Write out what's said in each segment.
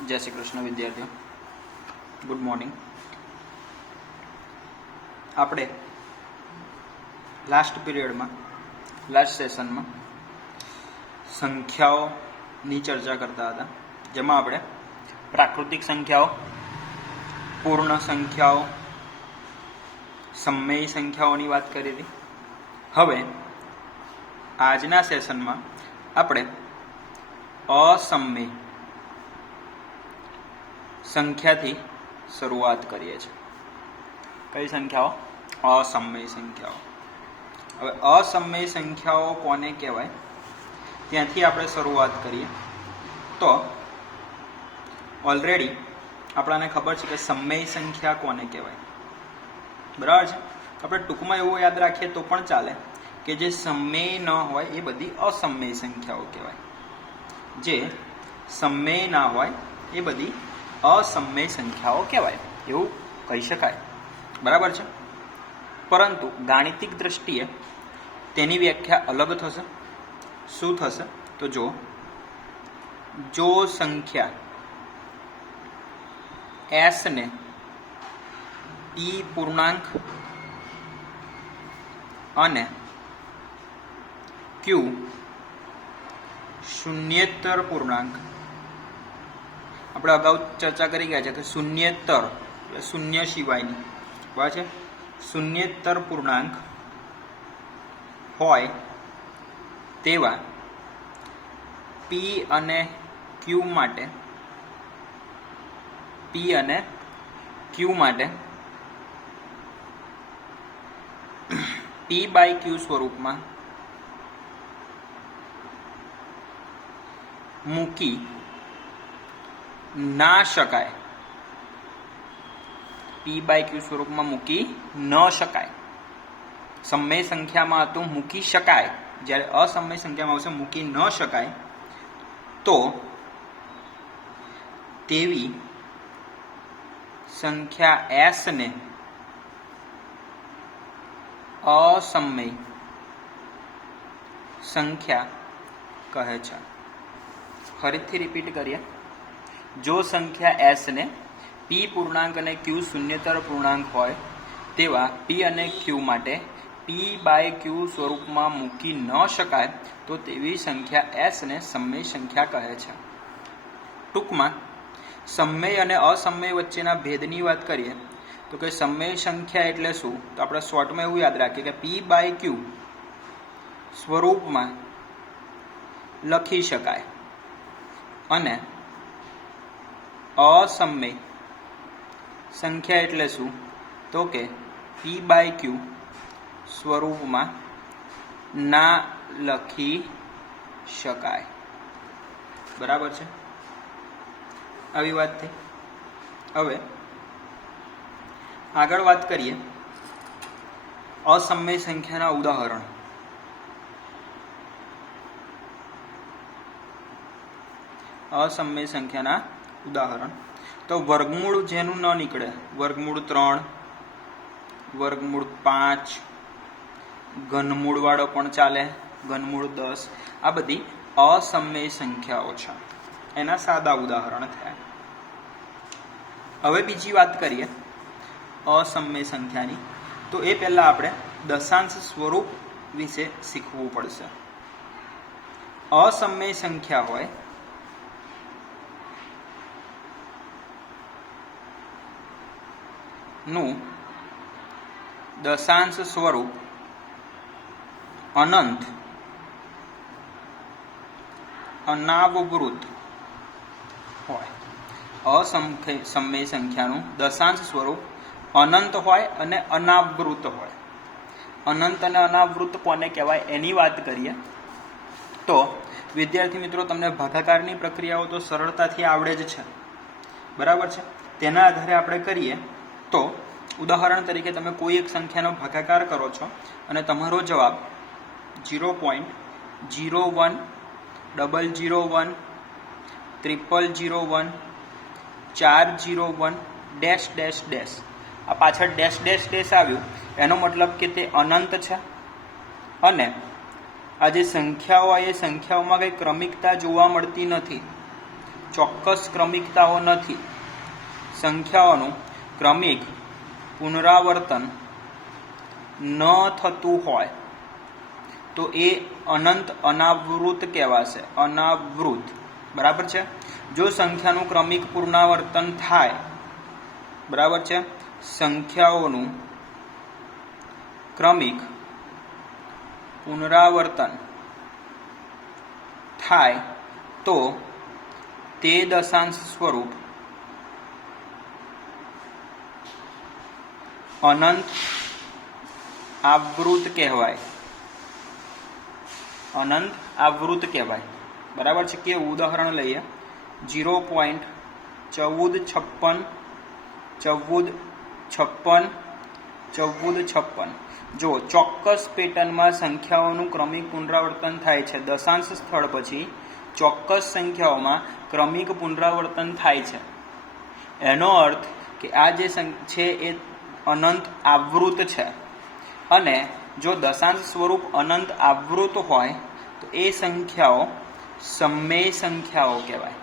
जय श्री कृष्ण विद्यार्थियों, good morning. આપણે લાસ્ટ પીરિયડમાં લાસ્ટ સેશનમાં સંખ્યાઓની ચર્ચા કરતા હતા, જેમાં આપણે પ્રાકૃતિક સંખ્યાઓ, પૂર્ણ સંખ્યાઓ, સમય સંખ્યાઓની વાત કરી હતી। હવે આજના સેશનમાં આપણે અસમય સંખ્યાથી શરૂઆત કરીએ છીએ। કઈ સંખ્યાઓ? અસમય સંખ્યાઓ। હવે અસમય સંખ્યાઓ કોને કહેવાય ત્યાંથી આપણે શરૂઆત કરીએ તો ઓલરેડી આપણને ખબર છે કે સમય સંખ્યા કોને કહેવાય, બરાબર છે। આપણે ટૂંકમાં એવું યાદ રાખીએ તો પણ ચાલે કે જે સમય ન હોય એ બધી અસમય સંખ્યાઓ કહેવાય, જે સમય ના હોય એ બધી અસમય સંખ્યાઓ કહેવાય, એવું કહી શકાય, બરાબર છે। પરંતુ ગાણિતિક દ્રષ્ટિએ તેની વ્યાખ્યા અલગ થશે। શું થશે? તો જો સંખ્યા એસ ને પી પૂર્ણાંક અને ક્યુ શૂન્યેતર પૂર્ણાંક, આપણે અગાઉ ચર્ચા કરી ગયા છે કે શૂન્યેતર એટલે શૂન્ય સિવાયની, બરાબર છે, શૂન્યેતર પૂર્ણાંક હોય તેવા પી અને ક્યુ માટે પી બાય ક્યુ સ્વરૂપમાં મૂકી ના શકાય, પી બાય ક્યુ સ્વરૂપમાં મૂકી ન શકાય। સમય સંખ્યામાં હતું મૂકી શકાય, જ્યારે અસમય સંખ્યામાં આવશે મૂકી ન શકાય, તો તેવી સંખ્યા એસ ને અસમય સંખ્યા કહે છે। ફરીથી રિપીટ કરીએ, જો સંખ્યા એસ ને પી પૂર્ણાંક અને ક્યુ શૂન્યેતર પૂર્ણાંક હોય તેવા પી અને ક્યુ માટે પી બાય ક્યુ સ્વરૂપમાં મૂકી ન શકાય, તો તેવી સંખ્યા એસ ને સમય સંખ્યા કહે છે। ટૂંકમાં સમય અને અસમય વચ્ચેના ભેદની વાત કરીએ તો કે સમય સંખ્યા એટલે શું? તો આપણે શોર્ટમાં એવું યાદ રાખીએ કે પી બાય ક્યુ સ્વરૂપમાં લખી શકાય, અને અસમય સંખ્યા એટલે શું? તો કે પી બાય ક્યુ સ્વરૂપમાં ના લખી શકાય, બરાબર છે, આવી વાત થઈ। હવે આગળ વાત કરીએ અસમય સંખ્યાના ઉદાહરણ। અસમય સંખ્યાના ઉદાહરણ તો વર્ગમૂળ જેનું ન નીકળે, વર્ગમૂળ 3, વર્ગમૂળ 5, ઘનમૂળ વાળો પણ ચાલે, ઘનમૂળ 10, આ બધી અસમય સંખ્યાઓ છે, એના સાદા ઉદાહરણ થયા। હવે બીજી વાત કરીએ અસમય સંખ્યાની, તો એ પહેલા આપણે દશાંશ સ્વરૂપ વિશે શીખવું પડશે। અસમય સંખ્યા હોય નું દશાંશ સ્વરૂપ અનંત અનાવૃત હોય। અસમય સંખ્યાનું દશાંશ સ્વરૂપ અનંત હોય અને અનાવૃત હોય। અનંત અને અનાવૃત કોને કહેવાય એની વાત કરીએ તો વિદ્યાર્થી મિત્રો, તમને ભાગાકારની પ્રક્રિયાઓ તો સરળતાથી આવડે જ છે, બરાબર છે। તેના આધારે આપણે કરીએ તો ઉદાહરણ તરીકે તમે કોઈ એક સંખ્યાનો ભાગાકાર કરો છો અને તમારો જવાબ 0.01001 0001 401 ડેશ ડેશ ડેશ, આ પાછળ ડેશ ડેશ ડેશ આવ્યું એનો મતલબ કે તે અનંત છે, અને આ જે સંખ્યાઓ એ સંખ્યાઓમાં કંઈ ક્રમિકતા જોવા મળતી નથી, ચોક્કસ ક્રમિકતાઓ નથી, સંખ્યાઓનું ક્રમિક પુનરાવર્તન ન થતું હોય તો એ અનંત અનાવૃત કહેવાશે. અનાવૃત, બરાબર છે. જો સંખ્યાનું ક્રમિક પુનરાવર્તન થાય, બરાબર છે, સંખ્યાઓનું ક્રમિક પુનરાવર્તન થાય તો તે દશાંશ સ્વરૂપ અનંત આવૃત કહેવાય. અનંત આવૃત કહેવાય, બરાબર છે. કે ઉદાહરણ લઈએ 0.1456 જો ચોક્કસ પેટર્નમાં સંખ્યાઓનું ક્રમિક પુનરાવર્તન થાય છે, દશાંશ સ્થળ પછી ચોક્કસ સંખ્યાઓમાં ક્રમિક પુનરાવર્તન થાય છે, એનો અર્થ કે આ જે છે એ અનંત આવૃત છે. અને જો દશાંશ સ્વરૂપ અનંત આવૃત હોય તો એ સંખ્યાઓ સમમેય સંખ્યાઓ કહેવાય.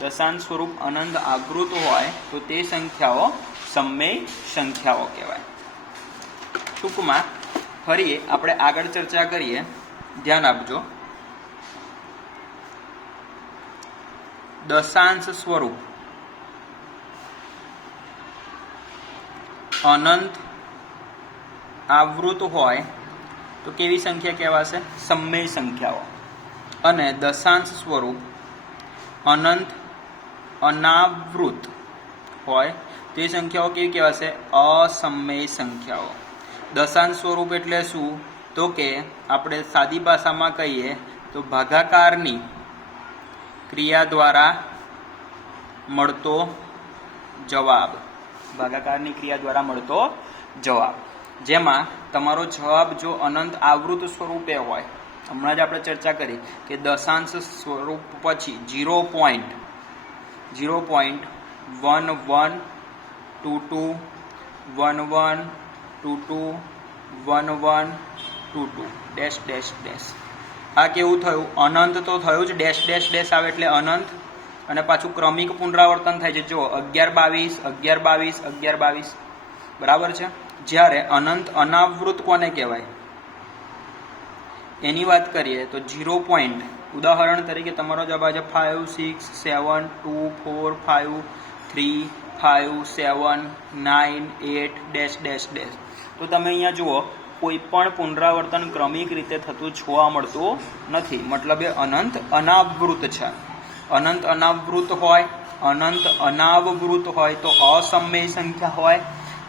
દશાંશ સ્વરૂપ અનંત આવૃત હોય તો તે સંખ્યાઓ સમમેય સંખ્યાઓ કહેવાય. ટૂંકમાં ફરી આપણે આગળ ચર્ચા કરીએ, ધ્યાન આપજો. દશાંશ સ્વરૂપ અનંત આવૃત હોય તો કેવી સંખ્યા કહેવાશે? સમમેય સંખ્યાઓ. અને દશાંશ સ્વરૂપ અનંત અનાવૃત હોય તે સંખ્યાઓ કેવી કહેવાશે? અસમમેય સંખ્યાઓ. દશાંશ સ્વરૂપ એટલે શું? તો કે આપણે સાદી ભાષામાં કહીએ તો ભાગાકારની ક્રિયા દ્વારા મળતો જવાબ. ભાગાકારની ક્રિયા દ્વારા મળતો જવાબ, જેમાં તમારો જવાબ જો અનંત આવૃત સ્વરૂપે હોય, હમણાં જ આપણે ચર્ચા કરી કે દશાંશ સ્વરૂપ પછી 0.11221122 આ કેવું થયું? અનંત તો થયું જ, ડેશ ડેશ ડેશ આવે એટલે અનંત, અને પાછું ક્રમિક પુનરાવર્તન થાય છે. જો 11 22 11 22 11 22, બરાબર છે. જ્યારે અનંત અનાવૃત કોને કહેવાય એની વાત કરીએ તો 0 પોઈન્ટ, ઉદાહરણ તરીકે તમારો જવાબ આવે છે 5 6 7 2 4 5 3 5 7 9 8 ડેશ ડેશ ડેશ. તો તમે અહીંયા જુઓ, કોઈ પણ પુનરાવર્તન ક્રમિક રીતે થતું જોવા મળતું નથી, મતલબ એ અનંત અનાવૃત છે. અનંત અનાવૃત હોય, અનંત અનાવૃત હોય તો અસમમેય સંખ્યા હોય,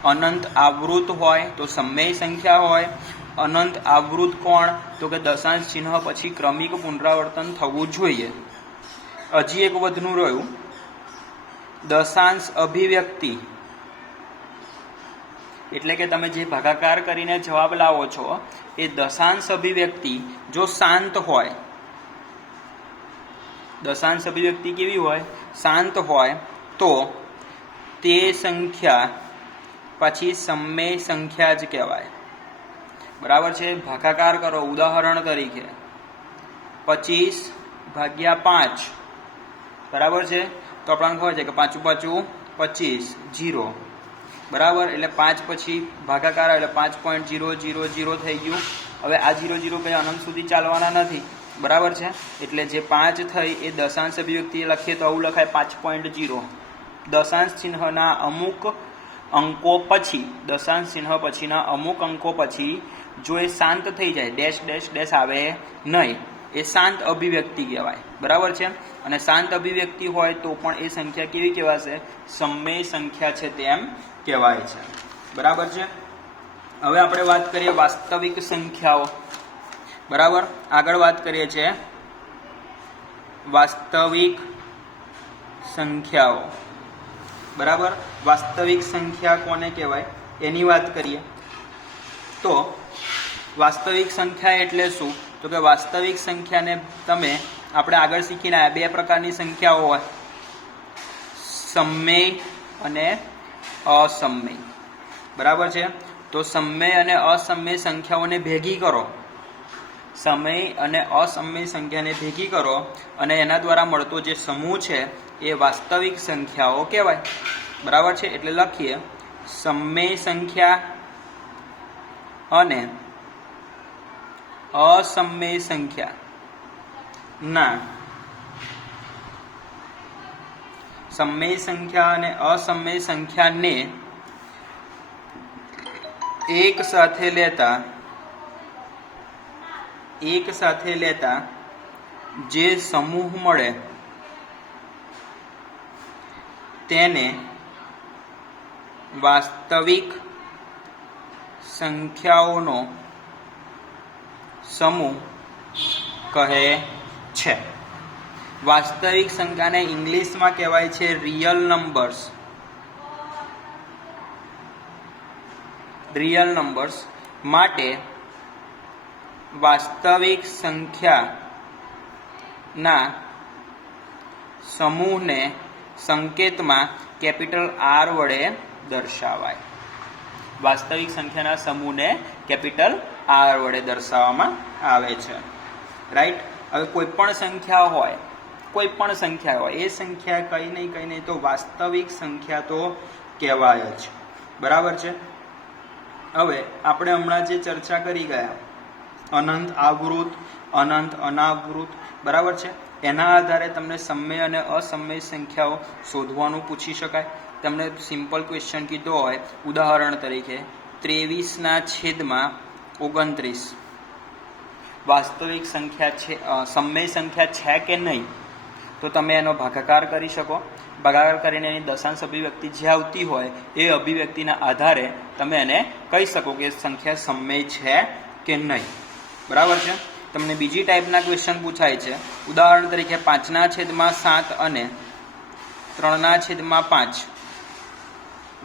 અનંત આવૃત હોય તો સમમેય સંખ્યા હોય. અનંત આવૃત કોણ? તો કે દશાંશ ચિહ્ન પછી ક્રમિક પુનરાવર્તન થવું જોઈએ. હજી એક વધનું રહ્યું, દશાંશ અભિવ્યક્તિ, એટલે કે તમે જે ભાગાકાર કરીને જવાબ લાવો છો એ દશાંશ અભિવ્યક્તિ જો શાંત હોય, દશાંશ અભિવ્યક્તિ કેવી હોય? શાંત હોય તો તે સંખ્યા પછી સમમેય સંખ્યા જ કહેવાય. બરાબર છે. ભાગાકાર કરો, ઉદાહરણ તરીકે 25/5, બરાબર છે. તો આપણને ખબર છે કે 5 5 25 0, બરાબર. એટલે 5 પછી ભાગાકાર એટલે 5.000 થઈ ગયું. હવે આ 0 0 કંઈ અનંત સુધી ચાલવાના નથી, બરાબર છે. એટલે જે 5 થઈ એ દશાંશ અભિવ્યક્તિ લખીએ તો આવું લખાય 5.0. દશાંશ ચિહ્નના અમુક અંકો પછી, દશાંશ ચિહ્ન પછીના અમુક અંકો પછી જો એ શાંત થઈ જાય, ડેશ ડેશ ડેશ આવે નહીં, એ શાંત અભિવ્યક્તિ કહેવાય. બરાબર છે. અને શાંત અભિવ્યક્તિ હોય તો પણ એ સંખ્યા કેવી કહેવાશે? સમમેય સંખ્યા છે તેમ કહેવાય છે. બરાબર છે. હવે આપણે વાત કરીએ વાસ્તવિક સંખ્યાઓ. બરાબર. આગળ વાત કરીએ છીએ વાસ્તવિક સંખ્યાઓ. બરાબર. વાસ્તવિક સંખ્યા કોને કહેવાય એની વાત કરીએ તો વાસ્તવિક સંખ્યા એટલે શું? તો કે વાસ્તવિક સંખ્યાને તમે આપણે આગળ શીખીને આવ્યા, બે પ્રકારની સંખ્યાઓ હોય, સમમેય અને અસમમેય. બરાબર છે. તો સમમેય અને અસમમેય સંખ્યાઓને ભેગી કરો. સમય અને અસમય સંખ્યાને ભેગી કરો અને એના દ્વારા મળતો જે સમૂહ છે એ વાસ્તવિક સંખ્યાઓ કહેવાય. બરાબર છે? એટલે લખીએ સમય સંખ્યા અને અસમય સંખ્યા ના સમય સંખ્યા અને અસમય સંખ્યાને એક સાથે લેતા જે સમૂહ મળે તેને વાસ્તવિક સંખ્યાઓનો સમૂહ કહે છે. વાસ્તવિક સંખ્યાને ઇંગ્લિશમાં કહેવાય છે રિયલ નંબર્સ. રિયલ નંબર્સ માટે વાસ્તવિક સંખ્યાના સમૂહને સંકેતમાં કેપિટલ આર વડે દર્શાવાય. વાસ્તવિક સંખ્યાના સમૂહને કેપિટલ આર વડે દર્શાવવામાં આવે છે. રાઈટ? હવે કોઈ પણ સંખ્યા હોય એ સંખ્યા કઈ નહીં તો વાસ્તવિક સંખ્યા તો કહેવાય જ. બરાબર છે? હવે આપણે હમણાં જે ચર્ચા કરી ગયા અનંત આવૃત, અનંત અનાવૃત, બરાબર છે, એના આધારે તમને સમય અને અસમય સંખ્યાઓ શોધવાનું પૂછી શકાય. તમને સિમ્પલ ક્વેશ્ચન કીધો હોય, ઉદાહરણ તરીકે 23/29 વાસ્તવિક સંખ્યા છે, સમય સંખ્યા છે કે નહીં, તો તમે એનો ભાગાકાર કરી શકો. ભાગાકાર કરીને એની દશાંશ અભિવ્યક્તિ જે આવતી હોય એ અભિવ્યક્તિના આધારે તમે એને કહી શકો કે સંખ્યા સમય છે કે નહીં. બરાબર છે? તમને બીજી ટાઈપના ક્વેશ્ચન પૂછાય છે. ઉદાહરણ તરીકે 5/7 અને 3/5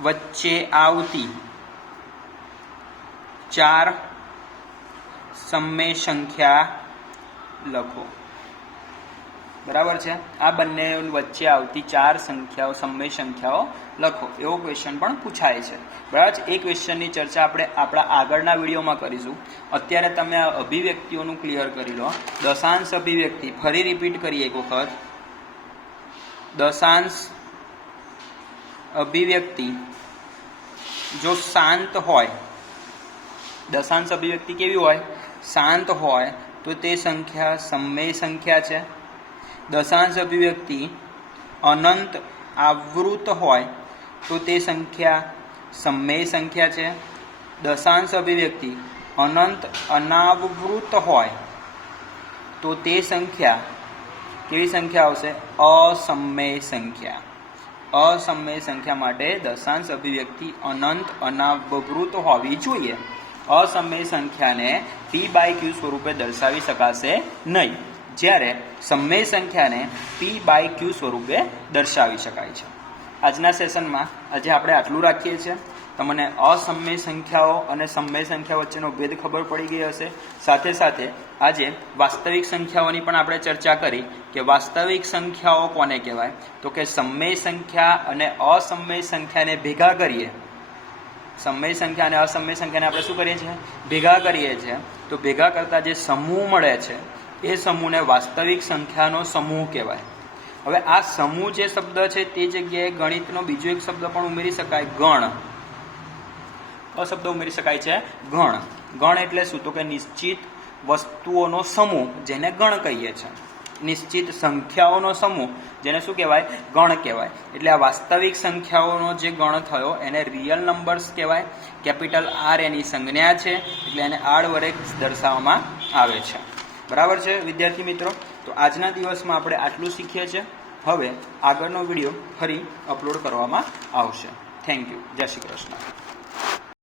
વચ્ચે આવતી 4 સમય સંખ્યા લખો. બરાબર છે? આ બંને વચ્ચે આવતી 4 સંખ્યાઓ, સમય સંખ્યાઓ લખો, એવો ક્વેશ્ચન પણ પૂછાય છે. બરાબર છે? એ ક્વેશ્ચનની ચર્ચા આપણે આપણા આગળના વિડીયોમાં કરીશું. અત્યારે તમે આ અભિવ્યક્તિઓનું ક્લિયર કરી લો. દશાંશ અભિવ્યક્તિ ફરી રિપીટ કરીએ એક વખત. દશાંશ અભિવ્યક્તિ જો શાંત હોય, દશાંશ અભિવ્યક્તિ કેવી હોય? શાંત હોય તો તે સંખ્યા સમય સંખ્યા છે. દશાંશ અભિવ્યક્તિ અનંત આવૃત હોય તો તે સંખ્યા સમય સંખ્યા છે. દશાંશ અભિવ્યક્તિ અનંત અનાવૃત હોય તો તે સંખ્યા કેવી સંખ્યા આવશે? અસમય સંખ્યા. અસમય સંખ્યા માટે દશાંશ અભિવ્યક્તિ અનંત અનાવૃત હોવી જોઈએ. અસમય સંખ્યાને p/q સ્વરૂપે દર્શાવી શકાશે નહીં, જ્યારે સમય સંખ્યાને p/q સ્વરૂપે દર્શાવી શકાય છે. આજના સેશનમાં આજે આપણે આટલું રાખીએ છીએ. તમને અસમય સંખ્યાઓ અને સમય સંખ્યા વચ્ચેનો ભેદ ખબર પડી ગઈ હશે. સાથે સાથે આજે વાસ્તવિક સંખ્યાઓની પણ આપણે ચર્ચા કરી કે વાસ્તવિક સંખ્યાઓ કોને કહેવાય? તો કે સમય સંખ્યા અને અસમય સંખ્યાને ભેગા કરીએ. સમય સંખ્યા અને અસમય સંખ્યાને આપણે શું કરીએ છીએ? ભેગા કરીએ છીએ. તો ભેગા કરતા જે સમૂહ મળે છે એ સમૂહને વાસ્તવિક સંખ્યાનો સમૂહ કહેવાય. હવે આ સમૂહ જે શબ્દ છે તે જગ્યાએ ગણિતનો બીજો એક શબ્દ પણ ઉમેરી શકાય, ગણ. શબ્દ ઉમેરી શકાય છે, ગણ. ગણ એટલે શું? તો કે નિશ્ચિત વસ્તુઓનો સમૂહ, જેને ગણ કહીએ છીએ. નિશ્ચિત સંખ્યાઓનો સમૂહ, જેને શું કહેવાય? ગણ કહેવાય. એટલે આ વાસ્તવિક સંખ્યાઓનો જે ગણ થયો એને રિયલ નંબર્સ કહેવાય. કેપિટલ આર એની સંજ્ઞા છે, એટલે એને આડ વડે દર્શાવવામાં આવે છે. બરાબર છે વિદ્યાર્થી મિત્રો? તો આજના દિવસમાં આપણે આટલું શીખીએ છીએ. હવે આગળનો વિડીયો ફરી અપલોડ કરવામાં આવશે. Thank you. જય શ્રી કૃષ્ણ.